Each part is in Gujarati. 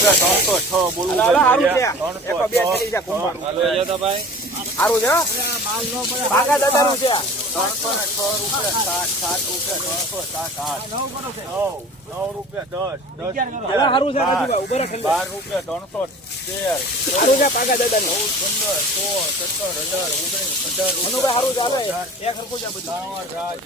ત્રણસો છ બોલવું સારું છે બાગા દાદાનું છે ત્રણસો ને છ રૂપિયા સાત સાત રૂપિયા ત્રણસો સાત આઠ નવ નવ રૂપિયા દસ દસ બાર. રૂપિયા ત્રણસો તેર સારું છે બાગા દાદાનું ચૌદ પંદર સોળ સત્તર હજાર ઓગણીસ અઢાર મનુભાઈ સારું ચાલે એક હરખું છે બધું રાજ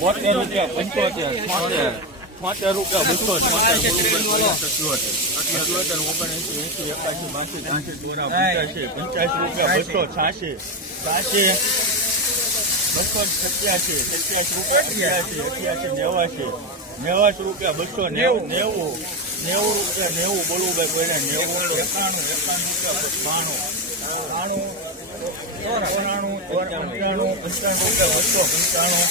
બોતેર રૂપિયા પંચોતેર છોતેર છોતેર રૂપિયા બસો ઓગણએંસી એંસી એકાસી બાસી ત્રાસી ચોરા પંચ્યાસી પંચ્યાસી રૂપિયા બસો છ્યાસી છ્યાસી બસો સત્યાસી સત્યાસી રૂપિયા અઠ્યાસી અઠ્યાસી નેવાસી નેવાસી રૂપિયા બસો નેવું નેવું નેવું રૂપિયા નેવું બોલવું ભાઈ કોઈને નેવું એકાણું એકાણું રૂપિયા બાણું બાણું ચોરાણું પંચાણું પંચાણું બસો પંચાણું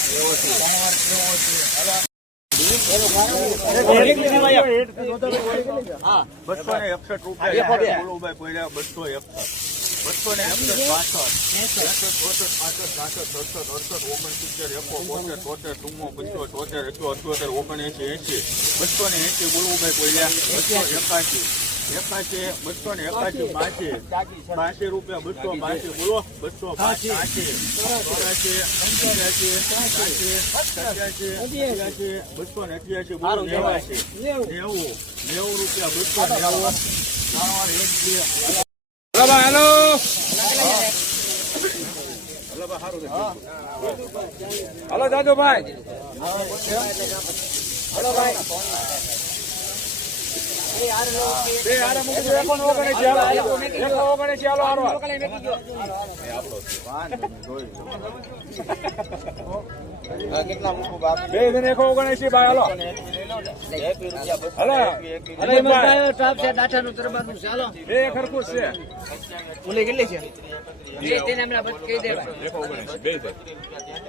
બસો ને એકસઠ રૂપિયા બસો એકસઠ બસો ને એકસઠ પાસઠ બસો ને એસી બોલવું ભાઈ કોઈના બસો એકાસી એકાસી બસો ને એકાસી બાસી. બાસી રૂપિયા બસો બાસી. બોલો બસો બાસી. ચોરાસી પંચ્યાસી સાસી સત્યાસી અઠ્યાસી બસો ને અઠ્યાસી બોલો નેવાસી. નેવું. નેવું રૂપિયા બસો નેવું. બે હાલો ભાઈ. હાલો કેટલી દાદુભાઈ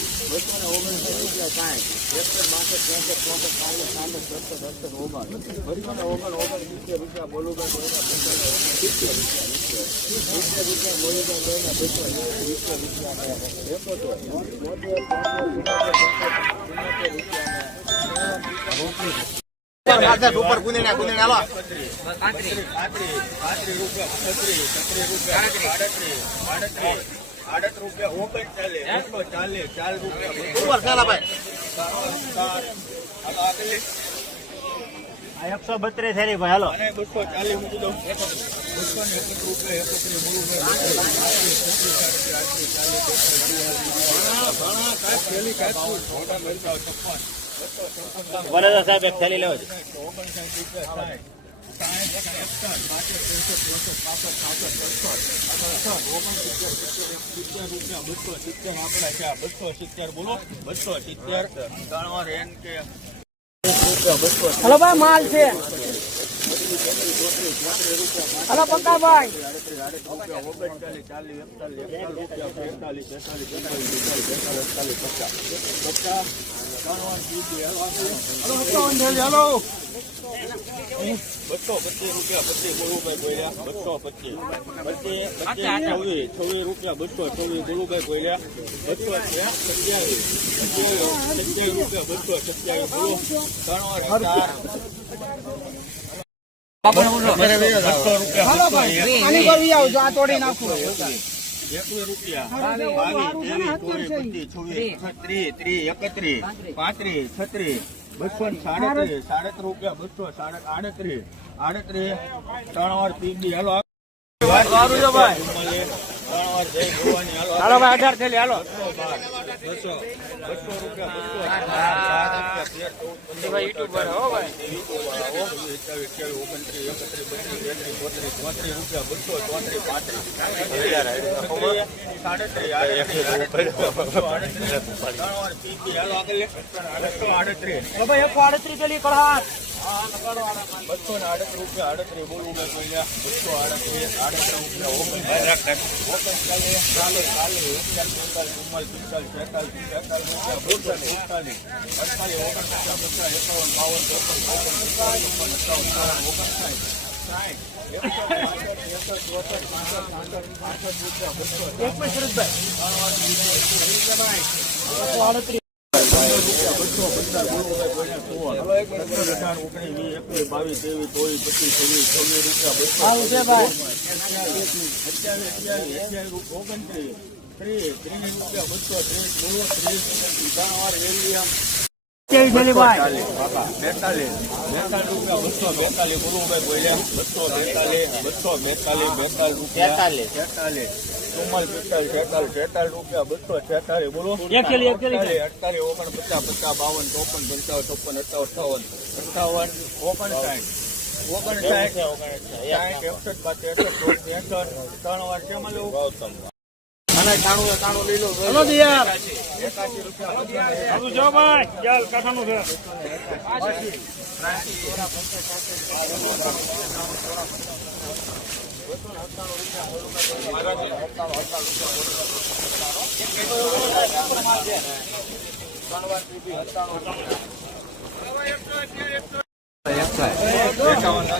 ઓગણએંસી, હાલો. એકો ઓગણએંસી, હાલો, હાલો. બે જણ એકો ઓગણએંસી, ભાઈ, હાલો. ઓગણ ઓગણ ભાઈ. બે એક હરખું જ છે ઓલી કેટલી છે એકો ઓગણએંસી, બે છે. બસો આડત્રીસ. પાંત્રીસ પાંત્રીસ રૂપિયા રૂપિયા આડત્રીસ રૂપિયા ઓગણચાલીસ એકસો ચાલીસ ચાર રૂપિયા એકસો બત્રીસ થેલી ભાઈ હાલો. બસો ચાલીસ મૂકી દઉં. બસો ને એકત્રીસ રૂપિયા એકત્રીસ બોલું વરદા સાહેબ એક થેલી લેવા છે ઓગણસાઠ રૂપિયા સાઠ સિત્તેર બસો સિત્તેર આંકડા બસો સિત્તેર બોલો બસો હલો ભાઈ, માલ છે. હલો ઓગણચાલીસ ચાલીસ એકતાલીસ એકતાલીસ બેતાલીસ બેતાલીસ બેતાલીસ બેતાલીસ પચાસ પચાસ બસો પચીસ રૂપિયા પચીસ ગોળુભાઈ બોલ્યા બસો પચીસ પચીસ પચીસ છવ્વીસ છવ્વીસ રૂપિયા બસો છવ્વીસ ગોળુભાઈ બોલ્યા બસો સત્યાવીસ સત્યાવીસ સત્યાવીસ રૂપિયા બસો સત્યાવીસ બોલો ત્રણ વાર ચાર બસો રૂપિયા એકવીસ રૂપિયા. બાવીસ ત્રેવીસ ચોવીસ પચીસ છવ્વીસ ત્રીસ એકત્રીસ પાંત્રીસ. છત્રીસ બસો સાડત્રીસ સાડત્રીસ રૂપિયા બસો આડત્રીસ આડત્રીસ ત્રણ વાર પીબી હાલો. હાલો હાલો ભાઈ અઢાર થેલી હાલો. બસો બસો રૂપિયા બસો ચાર રૂપિયા તેર ચૌદ પંદર યુટ્યુબ પર હો ભાઈ આડત્રીસ ભાઈ થેલી કળહાટ બસો ને આડત્રીસ બોલવું મેં જોઈએ બસો આડત્રીસ આડત્રીસ રૂપિયા. ઓગણચાલીસ ચાલીસ ચાલીસ એકતાલીસ બેતાલીસ ચુમ્માલીસ પિસ્તાલીસ છેતાલીસ છેતાલીસ રૂપિયા એક મિનિટ એકસો આડત્રીસ રૂપિયા બસો ત્રીસ ત્રીસ ત્રીસ ત્રણ વાર વેલિયમ કેવી થેલી ભાઈ બેતાલીસ બેતાલીસ રૂપિયા બસો બેતાલીસ ગુરુભાઈ બોલ્યા બસો બેતાલીસ બસો બેતાલીસ બેતાલીસ રૂપિયા તેતાલીસ. તેતાલીસ ચુમ્માલીસ પિસ્તાલીસ છેતાલીસ છેતાલીસ રૂપિયા બસો છેતાલીસ બોલો એક થેલી, એક થેલી. અડતાલીસ, અડતાલીસ ઓગણપચાસ પચાસ બાવન ચોપન પંચાવન ચોપન અઠાવન અઠાવન ઓગણસાઠ ઓગણસાઠ સાઠ એકસઠ બાદ ત્રેસઠ ત્રણ વાર શેમાં લેવું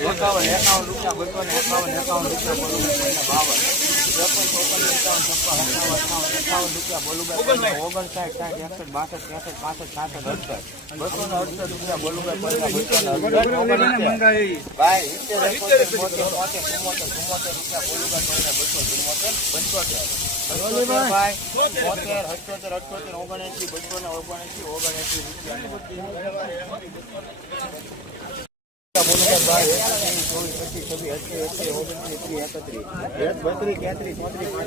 એકાવન એકાવન રૂપિયા બસો ને એકાવન એકાવન રૂપિયા બોલું બાવન ત્રેપન ચોપન પંચાવન છપ્પન સત્તાવન અઠાવન એકાવન રૂપિયા બોલું ઓગણસાઠ સાઠ એકસઠ બાસઠ ત્રેસઠ પાસઠ સાસઠ અડસઠ બસો ને અડસઠ રૂપિયા બોલું ભાઈ સિત્તેર એકોતેર બોતેર બોતેર ચુમ્મોતેર રૂપિયા બોલું બસો ચુમ્મોતેર પંચોતેર ભાઈ બોતેર અઠ્યોતેર અઠ્યોતેર ઓગણએસી બસો ને ઓગણએંસી રૂપિયા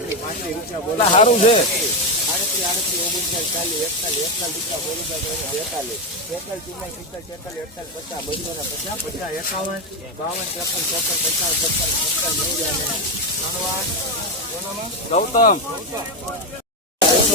સારું છે આડત્રીસ આડત્રીસ ઓગણચાલીસ ચાલીસ એકતાલીસ એકતાલીસ રૂપિયા બોલું બેતાલીસ બેતાલીસ ચુમ્માલીસ પિસ્તાલીસ છેતાલીસ અડતાલીસ પચાસ બસો પચાસ પચાસ એકાવન બાવન ત્રેપન ચોપન પચાસ પચાસ પચાસ ગૌતમ.